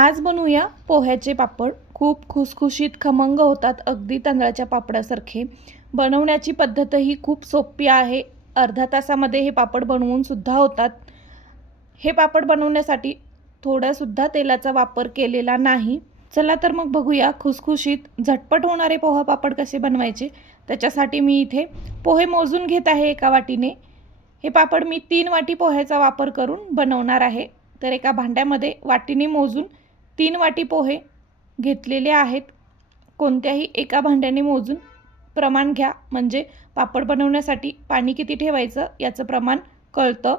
आज बनवूया पोह्याचे पापड। खूप खुसखुशीत खमंग होतात, अगदी तांदळाच्या पापडासारखे। बनवण्याची पद्धतही खूप सोपी आहे। अर्धा तासामध्ये हे पापड बनवून सुद्धा होतात। हे पापड बनवण्यासाठी थोडा सुद्धा तेलाचा वापर केलेला नाही। चला तर मग बघूया खुसखुशीत झटपट होणारे पोहा पापड कसे बनवायचे। त्याच्यासाठी मी इथे पोहे मोजून घेत आहे एका वाटीने। हे पापड मी 3 वाटी पोह्याचा वापर करून बनवणार आहे। तर एका भांड्यामध्ये वाटीने मोजून 3 वाटी पोहे घेतलेले आहेत। कोणत्याही एका भांड्याने मोजून प्रमाण घ्या, म्हणजे पापड बनवण्यासाठी पाणी किती ठेवायचं याचं प्रमाण कळतं।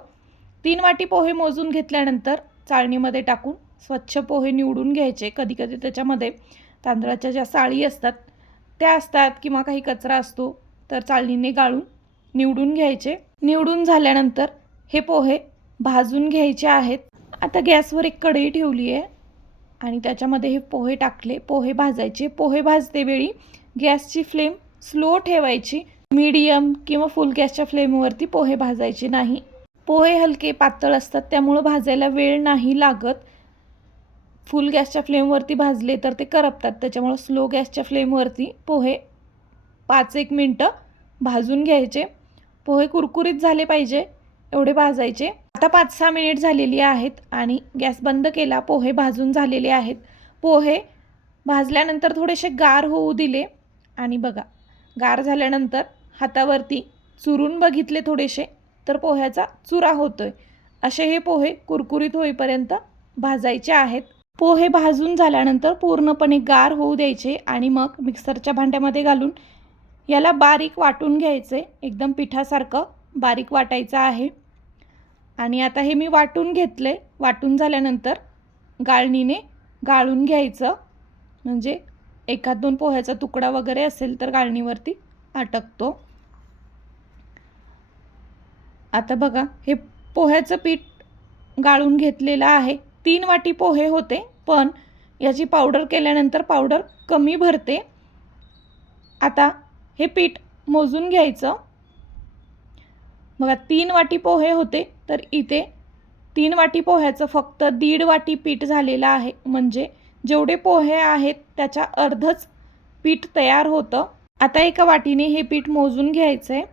3 वाटी पोहे मोजून घेतल्यानंतर चाळणीमध्ये टाकून स्वच्छ पोहे निवडून घ्यायचे। कधी कधी त्याच्यामध्ये तांदळाच्या ज्या साळी असतात त्या असतात किंवा काही कचरा असतो, तर चाळणीने गाळून निवडून घ्यायचे। निवडून झाल्यानंतर हे पोहे भाजून घ्यायचे आहेत। आता गॅसवर एक कढई ठेवली आहे आणि त्याच्यामध्ये हे पोहे टाकले। पोहे भाजायचे। पोहे भाजतेवेळी गॅसची फ्लेम स्लो ठेवायची। मीडियम किंवा फुल गॅसच्या फ्लेमवरती पोहे भाजायचे नाही। पोहे हलके पातळ असतात, त्यामुळे भाजायला वेळ नाही लागत। फुल गॅसच्या फ्लेमवरती भाजले तर ते करपतात, त्याच्यामुळे स्लो गॅसच्या फ्लेमवरती पोहे 5-1 मिनिटं भाजून घ्यायचे। पोहे कुरकुरीत झाले पाहिजे एवढे भाजायचे। आता 5-6 मिनिट झालेली आहेत आणि गॅस बंद केला। पोहे भाजून झालेले आहेत। पोहे भाजल्यानंतर थोडेसे गार होऊ दिले आणि बघा, गार झाल्यानंतर हातावरती चुरून बघितले थोडेसे, तर पोह्याचा चुरा होतोय। असे हे पोहे कुरकुरीत होईपर्यंत भाजायचे आहेत। पोहे भाजून झाल्यानंतर पूर्णपणे गार होऊ द्यायचे आणि मग मिक्सरच्या भांड्यामध्ये घालून याला बारीक वाटून घ्यायचे। एकदम पिठासारखं बारीक वाटायचं आहे। आणि आता हे मी वाटून घेतले। वाटून झाल्यानंतर गाळणीने गाळून घ्यायचं, म्हणजे 1-2 पोह्याचा तुकडा वगैरे असेल तर गाळणीवरती अटकतो। आता बघा, हे पोह्याचं पीठ गाळून घेतलेलं आहे। 3 वाटी पोहे होते, पण याची पावडर केल्यानंतर पावडर कमी भरते। आता हे पीठ मोजून घ्यायचं। बघा, 3 वाटी पोहे होते, तर इथे 3 वाटी पोह्याचं फक्त 1.5 वाटी पीठ झालेलं आहे। म्हणजे जेवढे पोहे आहेत त्याच्या अर्धच पीठ तयार होतं। आता एका वाटीने हे पीठ मोजून घ्यायचं आहे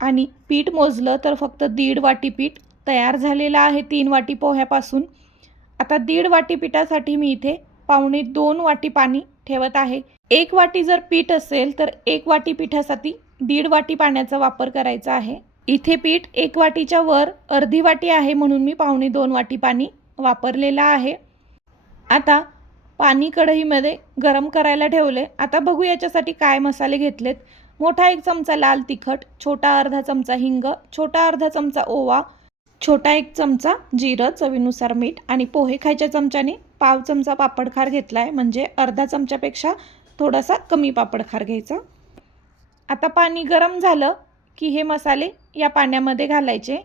आणि पीठ मोजलं तर फक्त 1.5 वाटी पीठ तयार झालेलं आहे 3 वाटी पोह्यापासून। आता 1.5 वाटी पिठासाठी मी इथे 2.25 वाटी पाणी ठेवत आहे। 1 वाटी जर पीठ असेल तर 1 वाटी पिठासाठी 1.5 वाटी पाण्याचा वापर करायचा आहे। इथे पीठ 1 वाटीच्या वर अर्धी वाटी आहे, म्हणून मी 2.25 वाटी पाणी वापरलेलं आहे। आता पाणी कढईमध्ये गरम करायला ठेवले। आता बघू याच्यासाठी काय मसाले घेतलेत। मोठा 1 चमचा लाल तिखट, छोटा अर्धा चमचा हिंग, छोटा अर्धा चमचा ओवा, छोटा 1 चमचा जिरं, चवीनुसार मीठ आणि पोहे खायच्या चमच्याने पाव चमचा पापडखार घेतला आहे, म्हणजे अर्धा चमच्यापेक्षा थोडासा कमी पापडखार घ्यायचा। आता पाणी गरम झालं की हे मसाले या पाण्यामध्ये घालायचे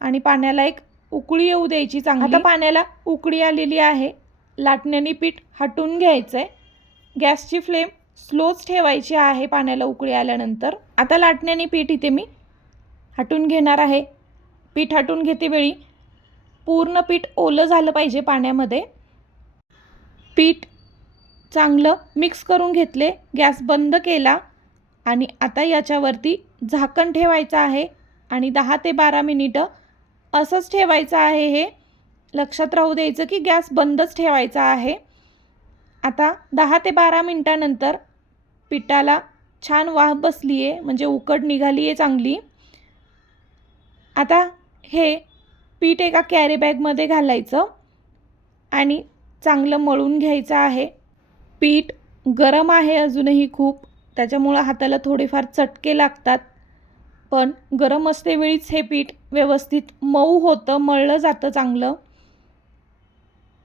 आणि पाण्याला एक उकळी येऊ द्यायची चांगली। आता पाण्याला उकळी आलेली आहे। लाटण्याने पीठ हटून घ्यायचं आहे। गॅसची फ्लेम स्लोच ठेवायची आहे पाण्याला उकळी आल्यानंतर। आता लाटण्याने पीठ इथे मी हटून घेणार आहे। पीठ हटून घेतेवेळी पूर्ण पीठ ओलं झालं पाहिजे पाण्यामध्ये। पीठ चांगलं मिक्स करून घेतले। गॅस बंद केला आणि आता याच्यावरती झाकण ठेवायचं आहे आणि 10 ते 12 मिनिटं असंच ठेवायचं आहे। हे लक्षात राहू द्यायचं की गॅस बंदच ठेवायचा आहे। आता 10 ते 12 मिनिटानंतर पिठाला छान वाफ बसली आहे, म्हणजे उकड निघाली आहे चांगली। आता हे पीठ एका कॅरी बॅगमध्ये घालायचं आणि चांगलं मळून घ्यायचं आहे। पीठ गरम आहे अजूनही खूप, त्याच्यामुळे हाताला थोडेफार चटके लागतात, पण गरम असतेवेळीच हे पीठ व्यवस्थित मऊ होतं, मळलं जातं चांगलं।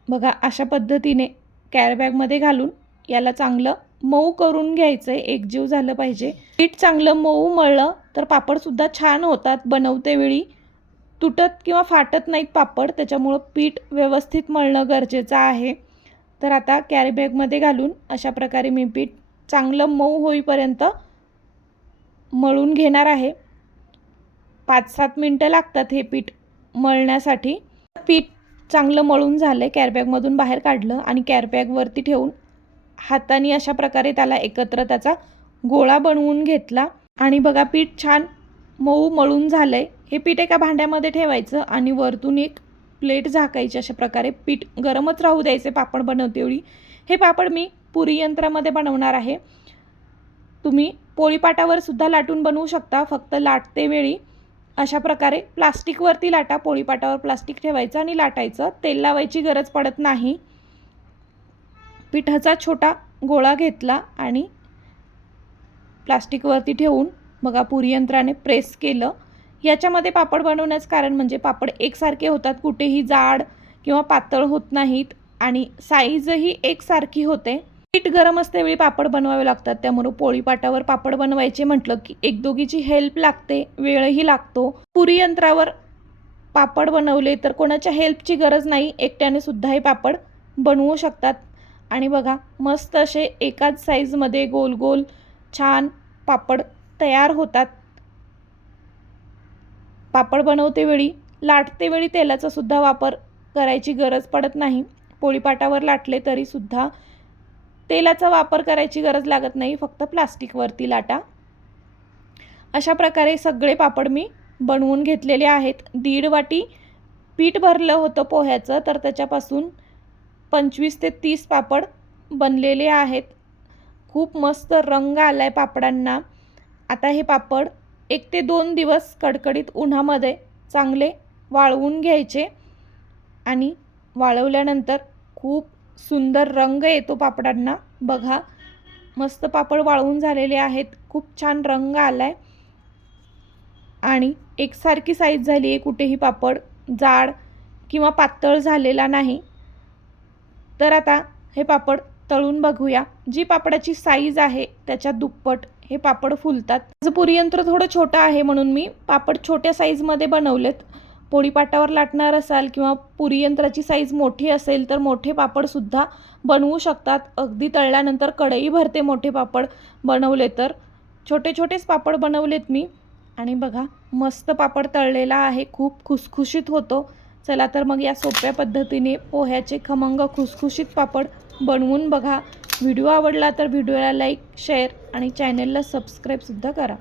बघा, अशा पद्धतीने कॅरी बॅगमध्ये घालून याला चांगलं मऊ करून घ्यायचं आहे। एकजीव झालं पाहिजे। पीठ चांगलं मऊ मळलं तर पापडसुद्धा छान होतात। बनवतेवेळी तुटत किंवा फाटत नाहीत पापड, त्याच्यामुळं पीठ व्यवस्थित मळणं गरजेचं आहे। तर आता कॅरी बॅगमध्ये घालून अशा प्रकारे मी पीठ चांगलं मऊ होईपर्यंत मळून घेणार आहे। 5-7 मिनिटं लागतात हे पीठ मळण्यासाठी। पीठ चांगलं मळून झालं आहे. कॅरीबॅगमधून बाहेर काढलं आणि कॅरीबॅगवरती ठेवून हाताने अशा प्रकारे त्याला एकत्र त्याचा गोळा बनवून घेतला. आणि बघा पीठ छान मऊ मळून झालं आहे. हे पीठ एका भांड्यामध्ये ठेवायचं आणि वरतून एक प्लेट झाकायची. अशा प्रकारे पीठ गरमच राहू द्यायचे पापड बनवते वेळी. हे पापड मी पुरी यंत्रामध्ये बनवणार आहे. तुम्ही पोळीपाटावर सुद्धा लाटून बनवू शकता. फक्त लाटते वेळी अशा प्रकारे प्लास्टिकवरती लाटा. पोळीपाटावर प्लास्टिक ठेवायचं आणि लाटायचं. तेल लावायची गरज पडत नाही. पिठाचा छोटा गोळा घेतला आणि प्लास्टिकवरती ठेवून बघा पुरी यंत्राने प्रेस केलं. याच्यामध्ये पापड बनवण्याचं कारण म्हणजे पापड एकसारखे होतात, कुठेही जाड किंवा पातळ होत नाहीत आणि साईजही एकसारखी होते. पीठ गरम असतेवेळी पापड बनवावे लागतात. त्यामुळे पोळीपाटावर पापड बनवायचे म्हटलं की एक दोघीची हेल्प लागते, वेळही लागतो. पुरी यंत्रावर पापड बनवले तर कोणाच्या हेल्पची गरज नाही, एकट्याने सुद्धा हे पापड बनवू शकतात. आणि बघा मस्त असे एकाच साईजमध्ये गोल गोल छान पापड तयार होतात. पापड बनवते वेळी लाटते वेळी तेलाचा सुद्धा वापर करायची गरज पडत नाही. पोळीपाटावर लाटले तरी सुद्धा तेलाचा वापर करायची गरज लागत नाही, फक्त प्लास्टिकवरती लाटा. अशा प्रकारे सगळे पापड मी बनवून घेतलेले आहेत. 1.5 वाटी पीठ भरलं होतं पोह्याचं, तर त्याच्यापासून 25 ते 30 पापड बनलेले आहेत. खूप मस्त रंग आला आहे पापडांना. आता हे पापड 1 ते 2 दिवस कडकडीत उन्हामध्ये चांगले वाळवून घ्यायचे आणि वाळवल्यानंतर खूप सुंदर रंग येतो पापडांना. बघा मस्त पापड वाळवून झालेले आहेत. खूप छान रंग आला आहे आणि एकसारखी साईज झाली आहे. कुठेही पापड जाड किंवा पातळ झालेला नाही. तर आता हे पापड तळून बघूया. जी पापडाची साईज आहे त्याच्या दुप्पट हे पापड फुलतात. माझं पुरी यंत्र थोडं छोटं आहे म्हणून मी पापड छोट्या साईजमध्ये बनवलेत. पोळीपाटावर लाटणार असाल किंवा पुरी यंत्राची साईज मोठी असेल तर मोठे पापडसुद्धा बनवू शकतात. अगदी तळल्यानंतर कढई भरते मोठे पापड बनवले तर. छोटे छोटेच पापड बनवलेत मी. आणि बघा मस्त पापड तळलेला आहे, खूप खुसखुशीत होतो. चला तर मग या सोप्या पद्धतीने पोह्याचे खमंग खुसखुशीत पापड बनवून बघा. व्हिडिओ आवडला तर व्हिडिओला लाईक, शेअर आणि चॅनलला सबस्क्राईबसुद्धा करा.